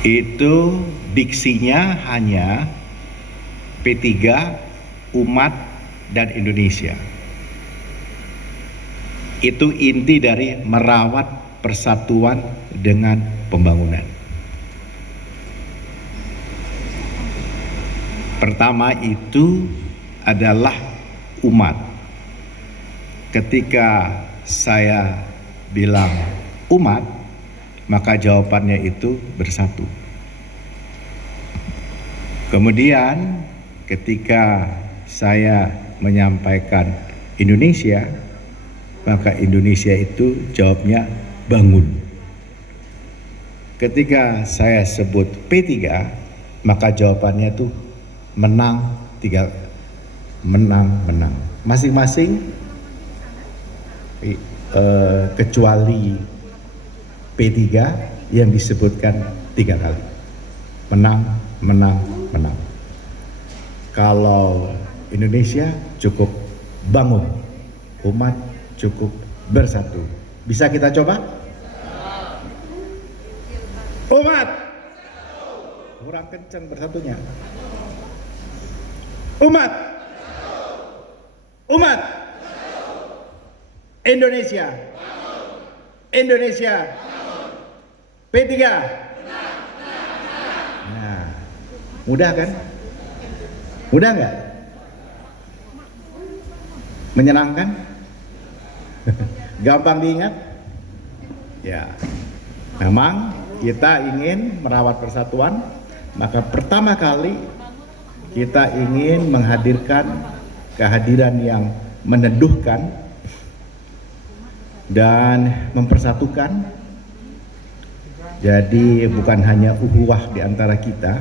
itu diksinya hanya P3, umat, dan Indonesia. Itu inti dari merawat persatuan dengan pembangunan. Pertama itu adalah umat. Ketika saya bilang umat, maka jawabannya itu bersatu. Kemudian ketika saya menyampaikan Indonesia, maka Indonesia itu jawabnya bangun. Ketika saya sebut P3, maka jawabannya itu menang, menang. Masing-masing kecuali P3 yang disebutkan 3 kali. Menang. Kalau Indonesia cukup bangun, umat cukup bersatu. Bisa kita coba? Umat kurang kencang bersatunya. Umat Indonesia P3. Nah, mudah kan? Mudah nggak? Menyenangkan? Gampang diingat? Ya, memang kita ingin merawat persatuan, maka pertama kali kita ingin menghadirkan kehadiran yang meneduhkan dan mempersatukan. Jadi bukan hanya ukhuwah di antara kita,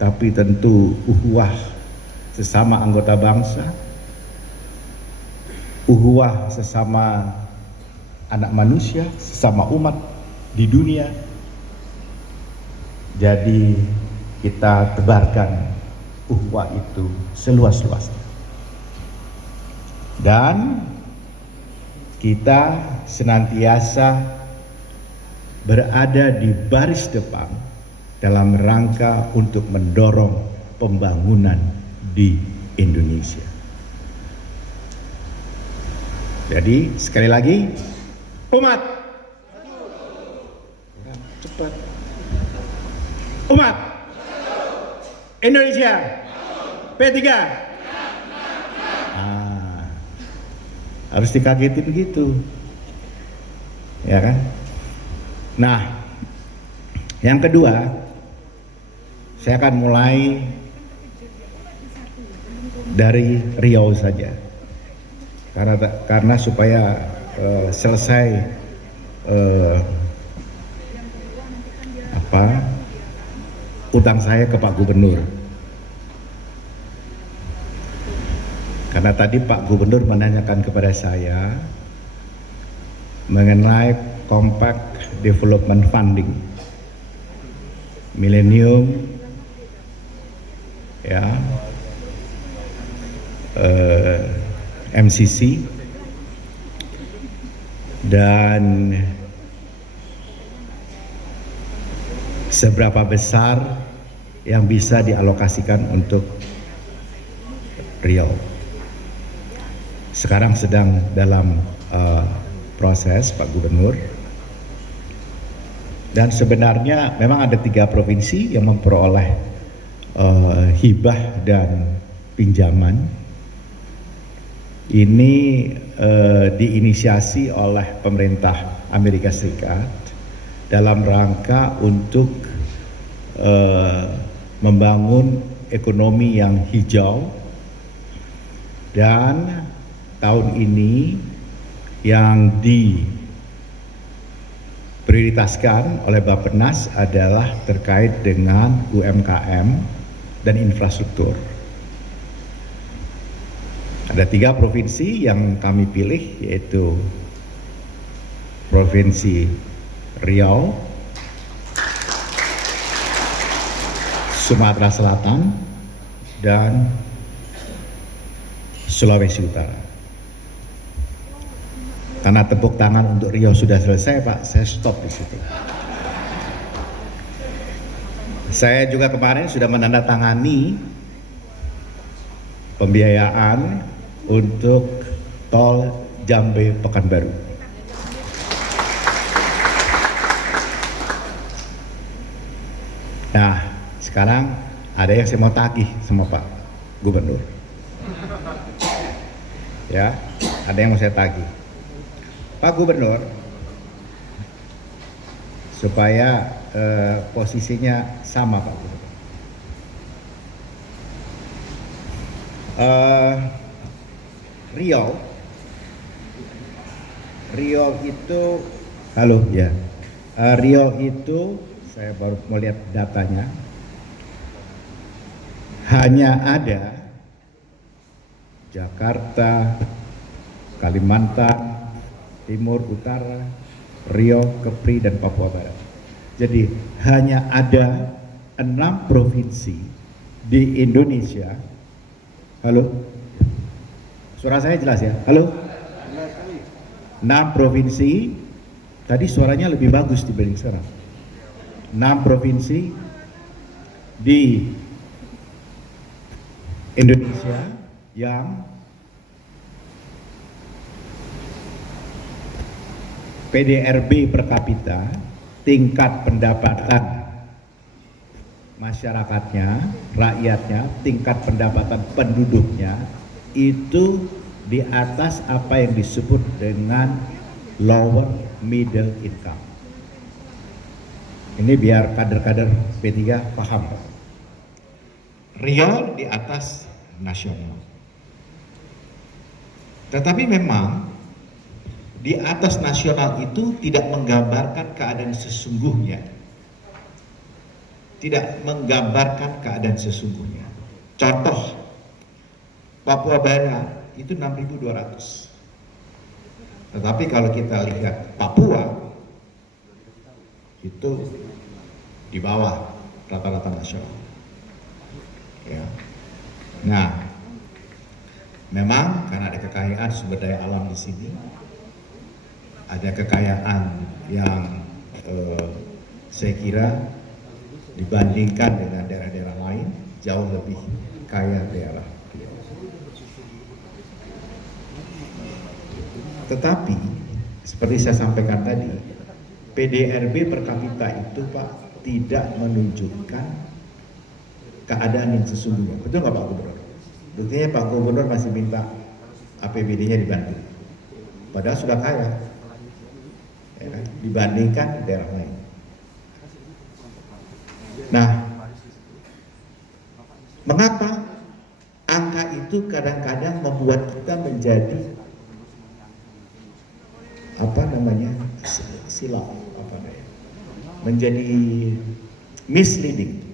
tapi tentu ukhuwah sesama anggota bangsa, ukhuwah sesama anak manusia, sesama umat di dunia. Jadi kita tebarkan ukhuwah itu seluas-luasnya. Dan kita senantiasa berada di baris depan dalam rangka untuk mendorong pembangunan di Indonesia. Jadi sekali lagi, umat, cepat, umat Indonesia P3. Harus dikageti begitu, ya kan? Nah, yang kedua, saya akan mulai dari Riau saja, karena supaya selesai utang saya ke Pak Gubernur. Karena tadi Pak Gubernur menanyakan kepada saya mengenai Compact Development Funding, Millennium, ya, MCC, dan seberapa besar yang bisa dialokasikan untuk Riau. Sekarang sedang dalam proses Pak Gubernur, dan sebenarnya memang ada 3 provinsi yang memperoleh hibah dan pinjaman. Ini diinisiasi oleh pemerintah Amerika Serikat dalam rangka untuk membangun ekonomi yang hijau. Dan tahun ini yang diprioritaskan oleh Bappenas adalah terkait dengan UMKM dan infrastruktur. Ada 3 provinsi yang kami pilih, yaitu Provinsi Riau, Sumatera Selatan, dan Sulawesi Utara. Karena tepuk tangan untuk Riau sudah selesai, Pak, saya stop di situ. Saya juga kemarin sudah menandatangani pembiayaan untuk tol Jambe Pekanbaru. Nah, sekarang ada yang saya mau tagih sama Pak Gubernur. Ya, ada yang mau saya tagih. Pak Gubernur, supaya posisinya sama Pak Gubernur. Riau itu, halo ya, Riau itu saya baru mau lihat datanya, hanya ada Jakarta, Kalimantan Timur, Utara, Riau, Kepri, dan Papua Barat. Jadi hanya ada 6 provinsi di Indonesia. Halo? Suara saya jelas ya? Halo? 6 provinsi, tadi suaranya lebih bagus dibanding sekarang. 6 provinsi di Indonesia yang PDRB per kapita, tingkat pendapatan masyarakatnya, rakyatnya, tingkat pendapatan penduduknya itu di atas apa yang disebut dengan lower middle income. Ini biar kader-kader P3 paham. Riau di atas nasional. Tetapi memang di atas nasional itu tidak menggambarkan keadaan sesungguhnya. Tidak menggambarkan keadaan sesungguhnya. Contoh, Papua Barat itu 6.200. Tetapi kalau kita lihat Papua itu di bawah rata-rata nasional. Ya. Nah, memang karena ada kekayaan sumber daya alam di sini, ada kekayaan yang saya kira dibandingkan dengan daerah-daerah lain jauh lebih kaya daerah. Tetapi seperti saya sampaikan tadi, PDRB per kapita itu Pak tidak menunjukkan keadaan yang sesungguhnya. Betul nggak Pak Gubernur? Buktinya Pak Gubernur masih minta APBD-nya dibantu. Padahal sudah kaya, ya kan? Dibandingkan daerah lain. Nah, mengapa angka itu kadang-kadang membuat kita menjadi silap, menjadi misleading,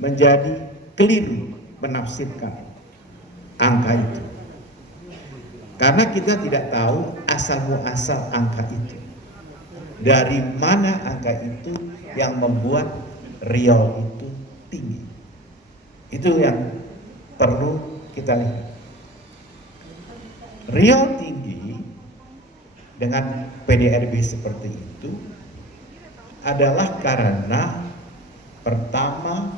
menjadi keliru menafsirkan angka itu, karena kita tidak tahu asal muasal angka itu, dari mana angka itu yang membuat Riau itu tinggi. Itu yang perlu kita lihat. Riau tinggi dengan PDRB seperti itu adalah karena pertama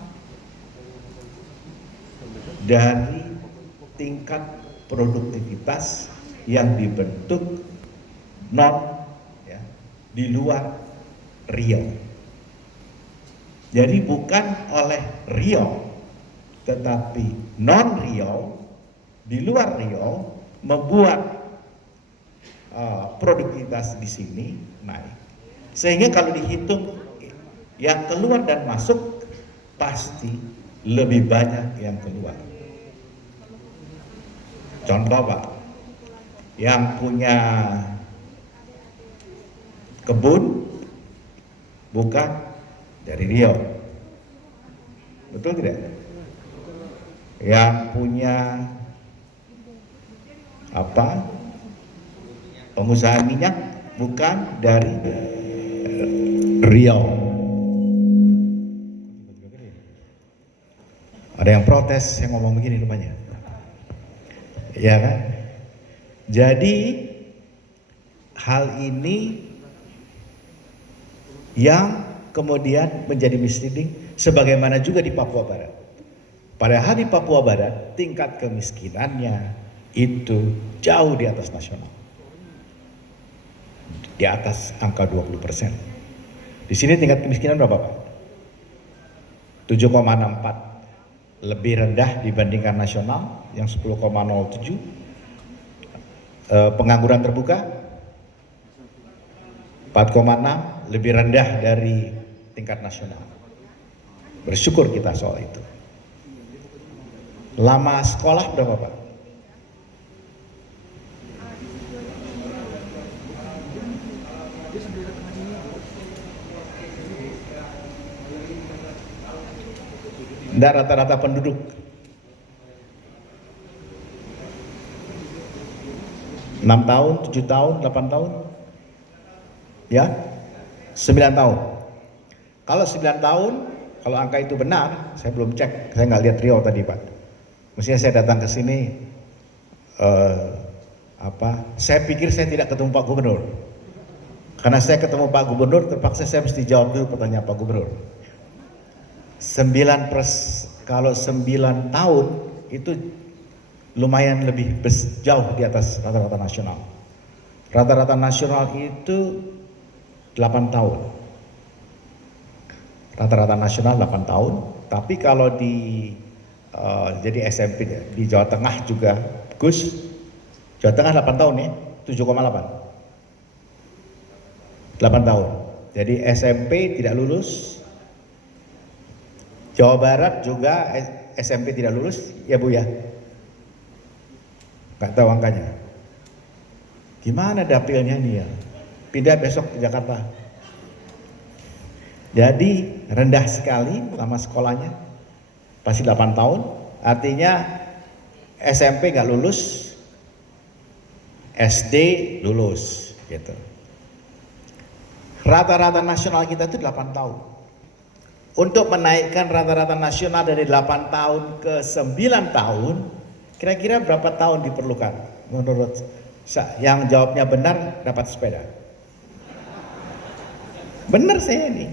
dari tingkat produktivitas yang dibentuk di luar Riau. Jadi bukan oleh Riau, tetapi non Riau, di luar Riau membuat produktivitas di sini naik. Sehingga kalau dihitung yang keluar dan masuk pasti lebih banyak yang keluar. Contoh Pak, yang punya kebun bukan dari Riau, betul tidak? Yang punya pengusaha minyak bukan dari Riau. Ada yang protes, yang ngomong begini rupanya, ya kan? Jadi hal ini yang kemudian menjadi misleading Sebagaimana juga di Papua Barat. Padahal di Papua Barat tingkat kemiskinannya itu jauh di atas nasional. Di atas angka 20%. Di sini tingkat kemiskinan berapa, Pak? 7,64. Lebih rendah dibandingkan nasional yang 10,07. Pengangguran terbuka 4,6, lebih rendah dari tingkat nasional. Bersyukur kita soal itu. Lama sekolah berapa, Pak? Nggak, rata-rata penduduk. 6 tahun, 7 tahun, 8 tahun? Ya? 9 tahun. Kalau 9 tahun, kalau angka itu benar, saya belum cek, saya nggak lihat Riau tadi, Pak. Mestinya saya datang ke sini, saya pikir saya tidak ketemu Pak Gubernur. Karena saya ketemu Pak Gubernur, terpaksa saya mesti jawab dulu pertanyaan Pak Gubernur. Kalau 9 tahun itu lumayan lebih jauh di atas rata-rata nasional. Rata-rata nasional itu 8 tahun. Rata-rata nasional 8 tahun. Tapi kalau jadi SMP di Jawa Tengah juga, Gus, Jawa Tengah 8 tahun ya, 7,8. 8 tahun. Jadi SMP tidak lulus. Jawa Barat juga SMP tidak lulus, ya Bu ya? Nggak tahu angkanya. Gimana dapilnya nih ya? Pindah besok ke Jakarta. Jadi rendah sekali lama sekolahnya, pasti 8 tahun. Artinya SMP nggak lulus, SD lulus, gitu. Rata-rata nasional kita itu 8 tahun. Untuk menaikkan rata-rata nasional dari 8 tahun ke 9 tahun, kira-kira berapa tahun diperlukan? Menurut yang jawabnya benar dapat sepeda. Benar saya ini.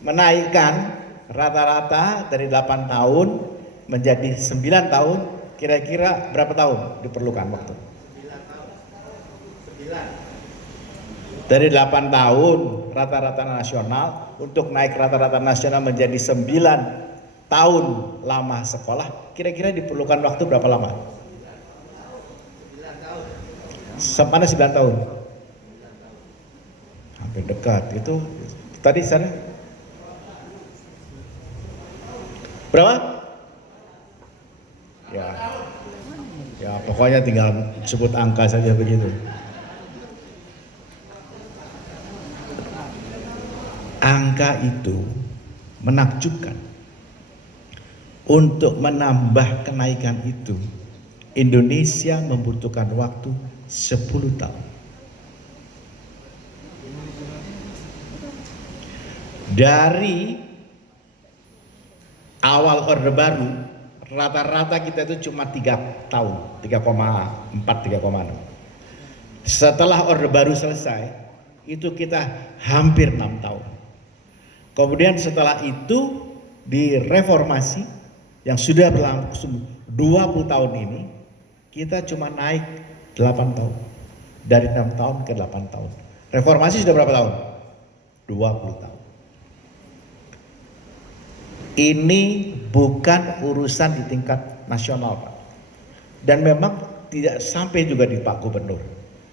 Menaikkan rata-rata dari 8 tahun menjadi 9 tahun, kira-kira berapa tahun diperlukan waktu? 9. Dari 8 tahun rata-rata nasional untuk naik rata-rata nasional menjadi 9 tahun lama sekolah, kira-kira diperlukan waktu berapa lama? 9 tahun. Mana 9 tahun? Hampir dekat. Itu tadi sana berapa? Ya pokoknya tinggal sebut angka saja begitu. Angka itu menakjubkan. Untuk menambah kenaikan itu, Indonesia membutuhkan waktu 10 tahun. Dari awal Orde Baru, rata-rata kita itu cuma 3 tahun, 3,4, 3,6. Setelah Orde Baru selesai, itu kita hampir 6 tahun. Kemudian setelah itu direformasi yang sudah berlangsung 20 tahun ini, kita cuma naik 8 tahun. Dari 6 tahun ke 8 tahun. Reformasi sudah berapa tahun? 20 tahun. Ini bukan urusan di tingkat nasional, Pak. Dan memang tidak sampai juga di Pak Gubernur.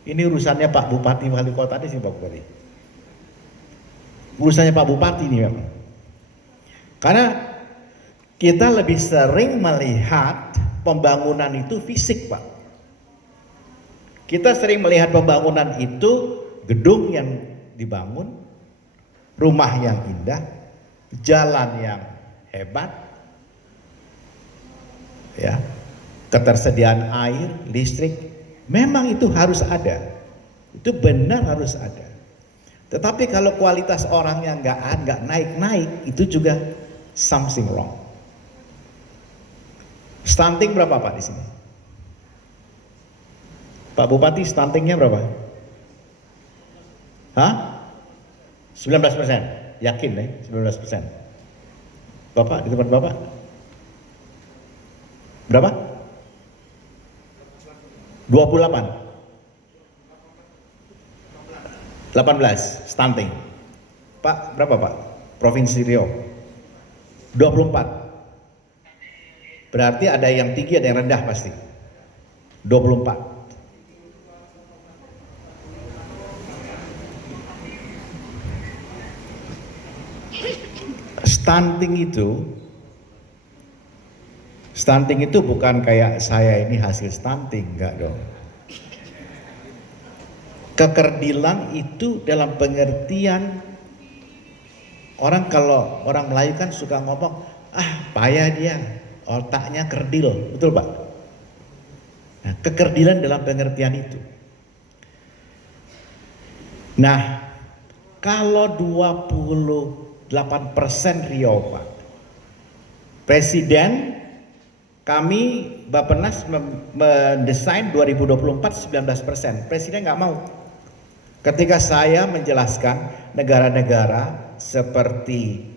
Ini urusannya Pak Bupati, Wali Kota ini sih Pak Bupati. Urusannya Pak Bupati ini memang. Karena kita lebih sering melihat pembangunan itu fisik, Pak. Kita sering melihat pembangunan itu gedung yang dibangun, rumah yang indah, jalan yang hebat, ya, ketersediaan air, listrik, memang itu harus ada. Itu benar harus ada. Tetapi kalau kualitas orangnya nggak naik-naik, itu juga something wrong. Stunting berapa Pak di sini? Pak Bupati, stuntingnya berapa? Hah? 19%. Yakin deh, 19%. Bapak, di tempat Bapak? Berapa? 28. 18 stunting. Pak, berapa Pak? Provinsi Riau. 24. Berarti ada yang tinggi, ada yang rendah pasti. 24. Stunting itu bukan kayak saya ini hasil stunting, enggak dong. Kekerdilan itu dalam pengertian kalau orang Melayu kan suka ngomong, payah dia, otaknya kerdil, betul Pak? Nah, kekerdilan dalam pengertian itu. Nah, kalau 28% Riau Pak, Presiden kami Bappenas mendesain 2024 19%. Presiden nggak mau. Ketika saya menjelaskan negara-negara seperti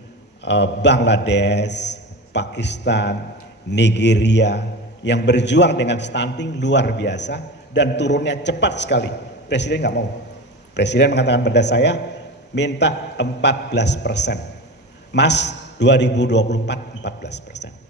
Bangladesh, Pakistan, Nigeria yang berjuang dengan stunting luar biasa dan turunnya cepat sekali, Presiden nggak mau. Presiden mengatakan pada saya, minta 14%. Mas, 2024 14%.